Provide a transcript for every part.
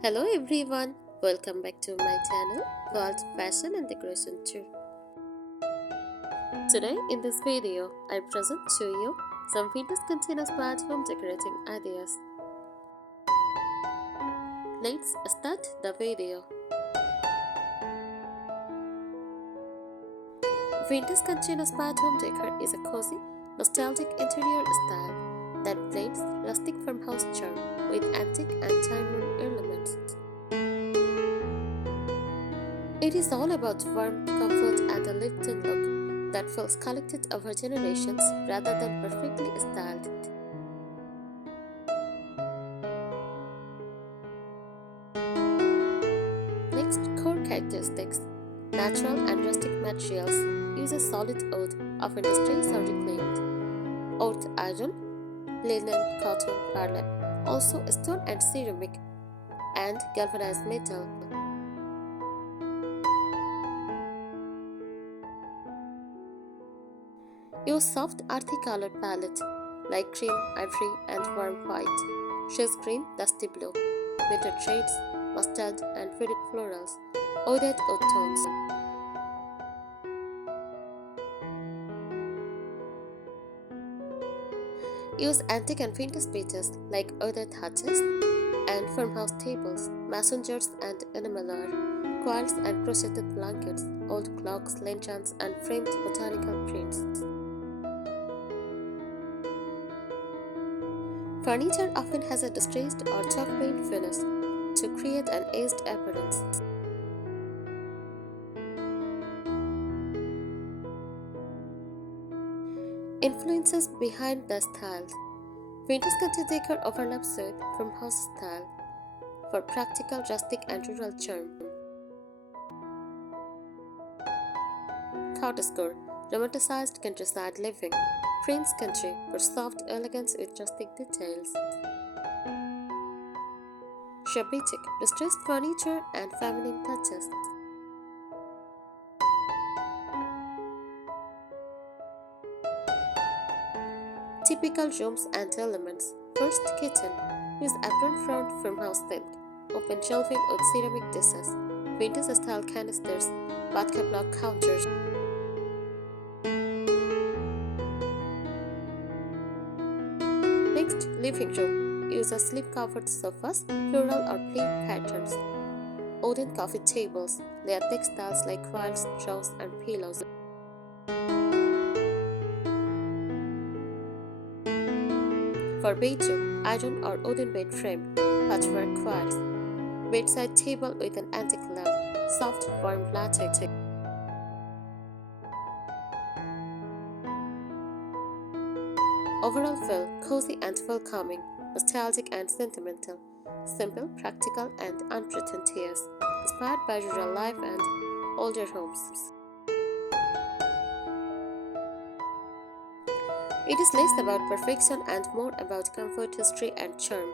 Hello everyone, welcome back to my channel called Fashion and Decoration Tour. Today in this video, I present to you some vintage container-inspired home decorating ideas. Let's start the video. Vintage container-inspired home decor is a cozy, nostalgic interior style that blends rustic farmhouse charm with antique and time-worn elements. It is all about warmth, comfort, and a lived-in look that feels collected over generations rather than perfectly styled. Next, core characteristics. Natural and rustic materials use a solid wood, often distressed or reclaimed. Oat iron, linen, cotton, burlap, also stone and ceramic, and galvanized metal. Use soft earthy color palette like cream, ivory, and warm white, chess green, dusty blue, bitter shades, mustard, and faded florals, ouded oud tones. Use antique and vintage pieces like ouded hutches and farmhouse tables, mason jars and enamelware, quilts and crocheted blankets, old clocks, lanterns, and framed botanical prints. Furniture often has a distressed or chalk paint finish to create an aged appearance. Influences behind the styles. Vintage country decor overlaps with farmhouse style for practical, rustic, and rural charm. Cottagecore, romanticized countryside living. Prince country for soft elegance with rustic details. Shabitic, distressed furniture and feminine touches. Typical rooms and elements. First, kitchen. Use apron front farmhouse themed. Open shelving with ceramic dishes. Vintage style canisters. Bathtub block counters. Next, living room. Use a slip-covered sofas, floral or plain patterns. Wooden coffee tables. Layer textiles like quilts, straws, and pillows. For bedroom, iron or wooden bed frame, patchwork quilts. Bedside table with an antique lamp, soft, warm latte. Overall feel cozy and welcoming, nostalgic and sentimental, simple, practical, and unpretentious, inspired by rural life and older homes. It is less about perfection and more about comfort, history, and charm.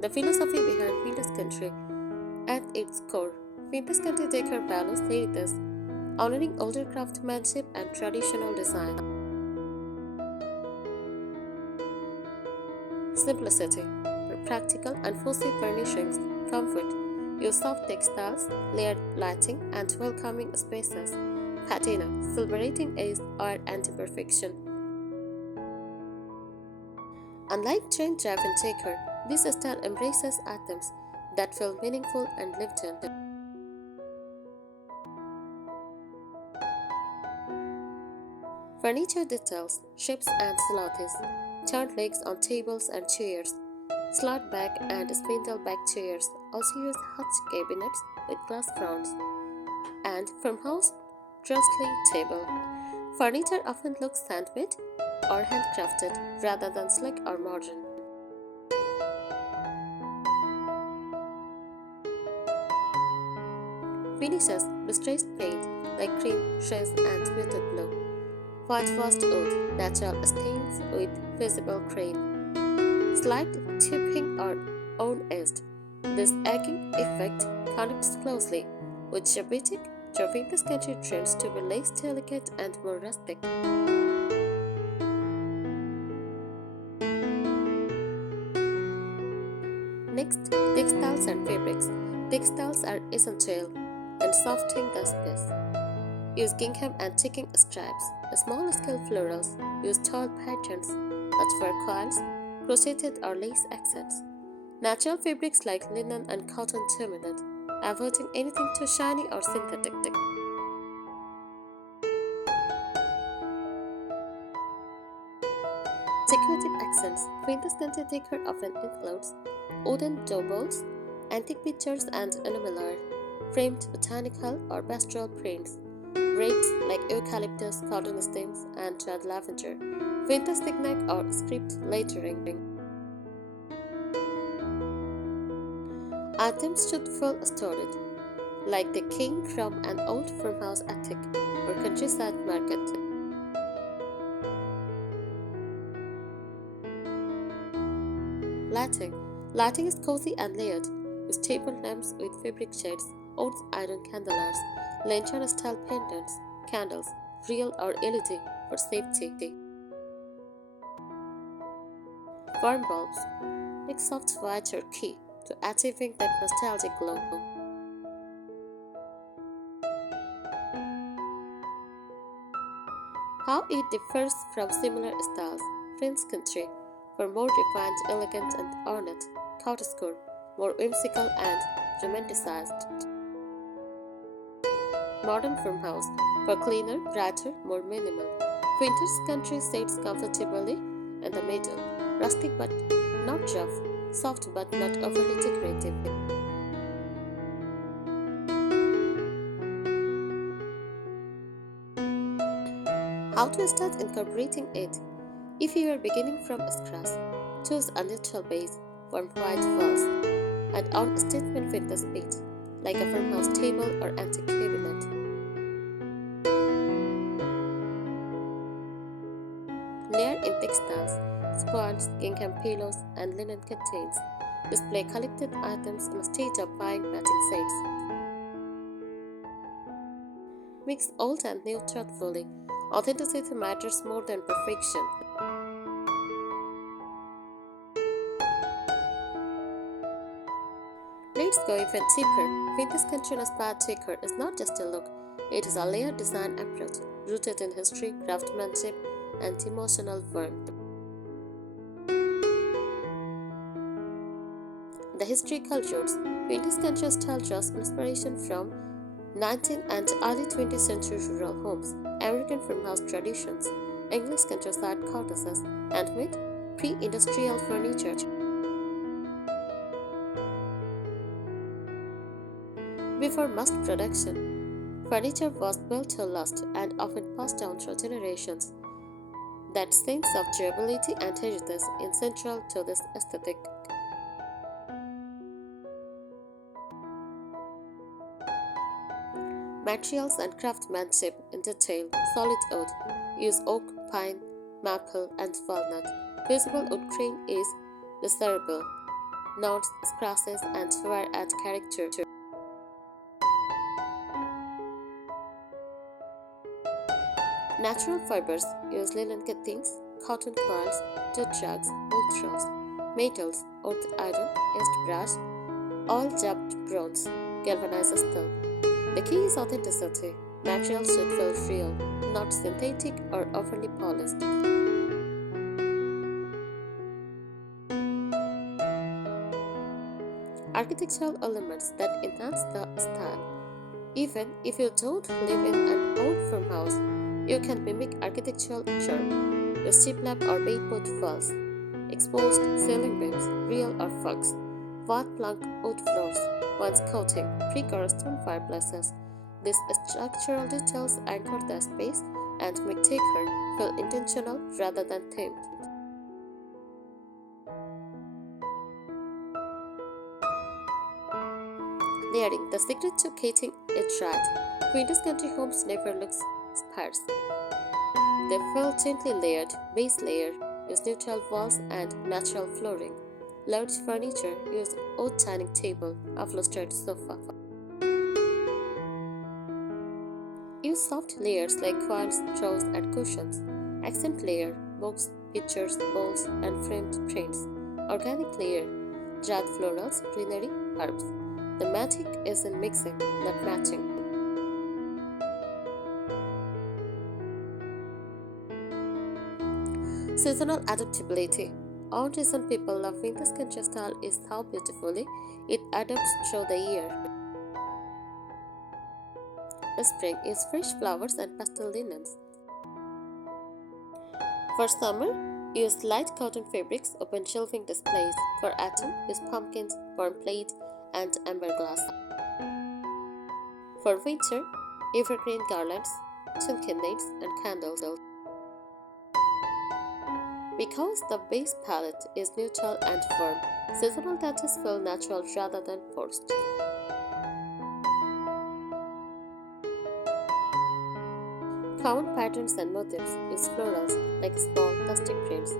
The philosophy behind vintage country. At its core, vintage country decor values heritage, honoring older craftsmanship and traditional design. Simplicity, practical and fussy furnishings, comfort, use soft textiles, layered lighting, and welcoming spaces. Patina, celebrating age, art, and imperfection. Unlike trend-driven decor, this style embraces items that feel meaningful and lived in. Furniture details, shapes and silhouettes, turned legs on tables and chairs, slat back and spindle back chairs, also use hutch cabinets with glass fronts, and farmhouse trellis table. Furniture often looks handmade or handcrafted rather than slick or modern. Finishes distressed paint like cream, chaise, and muted blue. Whitewashed wood, natural stains with visible grain. Slight chipping or on-edged. This egging effect connects closely with Shabitic, driving this country trends to be less delicate and more rustic. Next, textiles and fabrics. Textiles are essential in softening the space. Use gingham and ticking stripes. Small-scale florals use tall patterns such for coils, crocheted or lace accents. Natural fabrics like linen and cotton dominate, avoiding anything too shiny or synthetic. Decorative accents. Quintessential decor often includes wooden dough balls, antique pictures and enamelware, framed botanical or pastoral prints, rakes like eucalyptus, cotton stems, and red lavender, vintage technique or script lettering. Items should feel storage, like they came from an old farmhouse attic or countryside market. Lighting. Lighting is cozy and layered, with table lamps with fabric shades, old iron candelabras, lantern-style pendants, candles, real or LED for safety. Warm bulbs. Make soft white or key to achieving that nostalgic glow. How it differs from similar styles. French country for more refined, elegant, and ornate. Cottagecore more whimsical and romanticized. Modern farmhouse for cleaner, brighter, more minimal. Vintage country sits comfortably in the middle. Rustic but not rough. Soft but not overly decorative. How to start incorporating it? If you are beginning from scratch, choose a neutral base, warm white walls, and on statement with the space, like a farmhouse table or antique cabinet. Layer in textiles, sponge, gingham pillows, and linen curtains. Display collected items instead of buying matching sets. Mix old and new thoughtfully. Authenticity matters more than perfection. Let's go even deeper. Vintage country-inspired decor is not just a look, it is a layered design approach rooted in history, craftsmanship, and emotional warmth. The historical roots. Vintage country style draws inspiration from 19th and early 20th century rural homes, American farmhouse traditions, English countryside cottages, and with pre-industrial furniture. Before mass production, furniture was built to last and often passed down through generations. That sense of durability and heritage is central to this aesthetic. Materials and craftsmanship in detail. Solid wood. Use oak, pine, maple, and walnut. Visible wood grain is desirable. Knots, scratches, and wear add character. Natural fibers. Use linen curtains, cotton coils, jute rugs, wool throws, metals, old iron, edged brass, all dubbed bronze, galvanized steel. The key is authenticity. Materials should feel real, not synthetic or overly polished. Architectural elements that enhance the style. Even if you don't live in an old farmhouse, you can mimic architectural charm. The shiplap or baseboard walls, exposed ceiling beams, real or fox, white plank wood floors, wainscoting, brick or stone fireplaces. These structural details anchor the space and make decor feel intentional rather than themed. Layering, the secret to getting it right. Quintessential country homes never look sparse. They feel gently layered, base layer, use neutral walls and natural flooring. Large furniture use old dining table, upholstered sofa. Use soft layers like coils, throws, and cushions. Accent layer, books, pictures, bowls, and framed prints. Organic layer, dried florals, greenery, herbs. The magic is in mixing, not matching. Seasonal adaptability. One reason people love vintage country style is how beautifully it adapts through the year. Spring is fresh flowers and pastel linens. For summer, use light cotton fabrics, open shelving displays. For autumn, use pumpkins, warm plate, and amber glass. For winter, evergreen garlands, chincanates, and candles. Because the base palette is neutral and firm, seasonal touches feel natural rather than forced. Common patterns and motifs use florals like small plastic prints,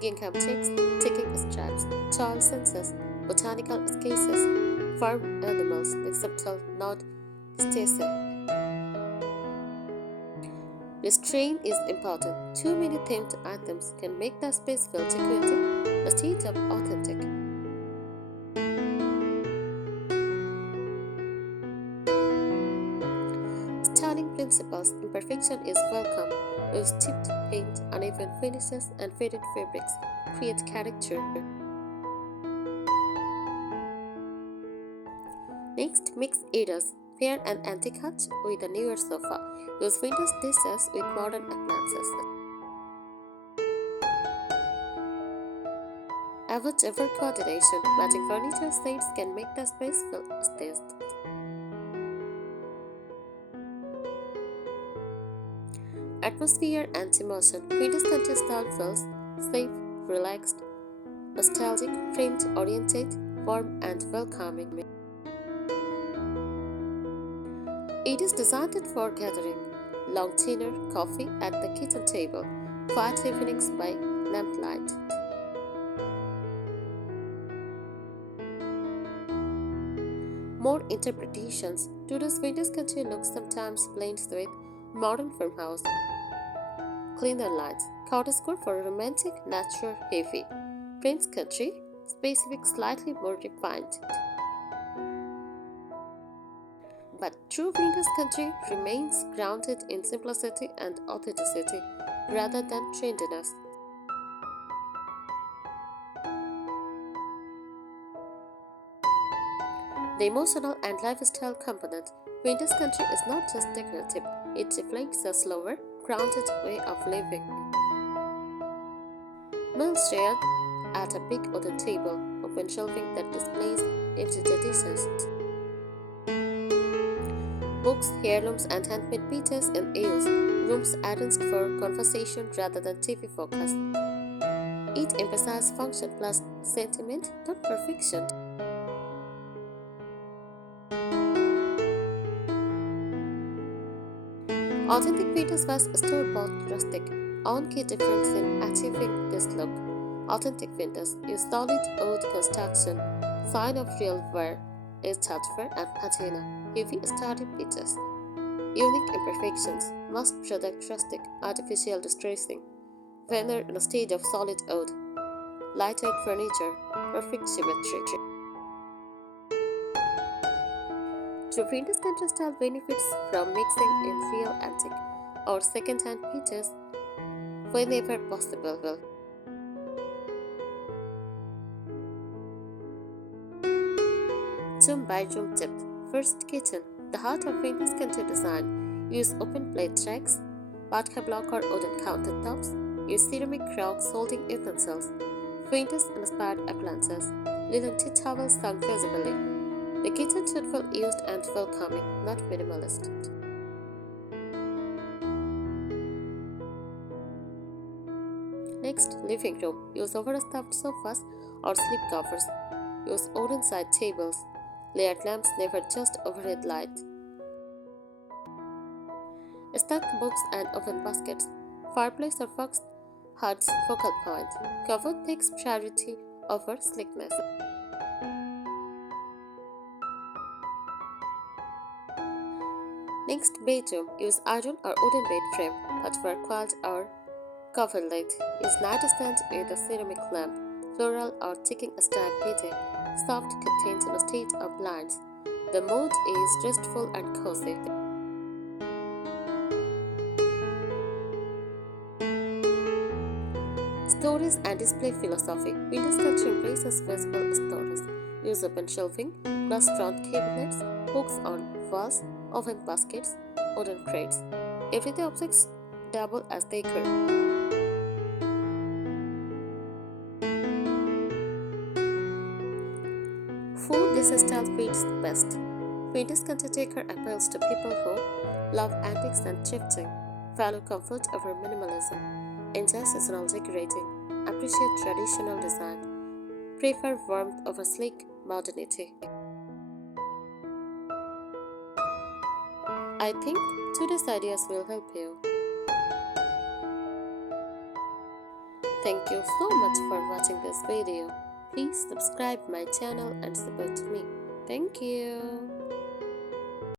gingham checks, ticking stripes, child senses, botanical esquisses, farm animals like subtle knot stacey. Restraint is important. Too many themed items can make the space feel decorative instead of authentic. Styling principles: imperfection is welcome. Use chipped paint, uneven finishes, and faded fabrics. Create character. Next, mix eras. Pair an antique hutch with a newer sofa. Use vintage dishes with modern appliances. Avoid over coordination. Matching furniture sets can make the space feel staged. Atmosphere and emotion. Vintage country style feels safe, relaxed, nostalgic, print-oriented, warm, and welcoming. It is designed for gathering, long dinner, coffee at the kitchen table, quiet evenings by lamplight. More interpretations. Today's vintage country look sometimes blends with modern farmhouse. Cleaner lights. Cottagecore for romantic, natural, heavy. Prince country, specific, slightly more refined. But true vintage country remains grounded in simplicity and authenticity rather than trendiness. The emotional and lifestyle component. Vintage country is not just decorative, it reflects a slower, grounded way of living. Meals shared at a big wooden table, open shelving that displays everyday dishes. Books, heirlooms, and handmade pieces in use. Rooms arranged for conversation rather than TV focus. It emphasizes function plus sentiment, not perfection. Authentic vintage was store-bought rustic. One key difference in achieving this look. Authentic vintage use solid wood construction, sign of real wear, is hardware and patina, heavy sturdy pitches. Unique imperfections, most product rustic, artificial distressing, veneer instead of solid wood, lighted furniture, perfect symmetry. True vintage country style benefits from mixing in real antique or second-hand pieces whenever possible. Room by room depth. First, kitchen. The heart of vintage country design. Use open plate racks, vodka block or wooden countertops. Use ceramic crocks holding utensils. Vintage-inspired appliances. Linen tea towels hung visibly. The kitchen should feel used and welcoming, not minimalist. Next, living room. Use overstuffed sofas or slip covers. Use wooden side tables. Layered lamps never just overhead light. Stack books and open baskets. Fireplace or box hut's focal point. Comfort takes priority over sleekness. Next, bedroom. Use iron or wooden bed frame, but for quiet or coverlet. Use nightstand with a ceramic lamp, floral or ticking stripe bedding. soft curtains on a state of blinds. The mood is restful and cozy. Storage and display philosophy. Windows culture embraces visible storage. Use open shelving, glass front cabinets, hooks on walls, oven baskets, wooden crates. Everyday objects double as decor. Food this style fits best. Vintage cottagecore appeals to people who love antiques and thrifting, value comfort over minimalism, enjoy seasonal decorating, appreciate traditional design, prefer warmth over sleek modernity. I think today's ideas will help you. Thank you so much for watching this video. Please subscribe my channel and support me. Thank you.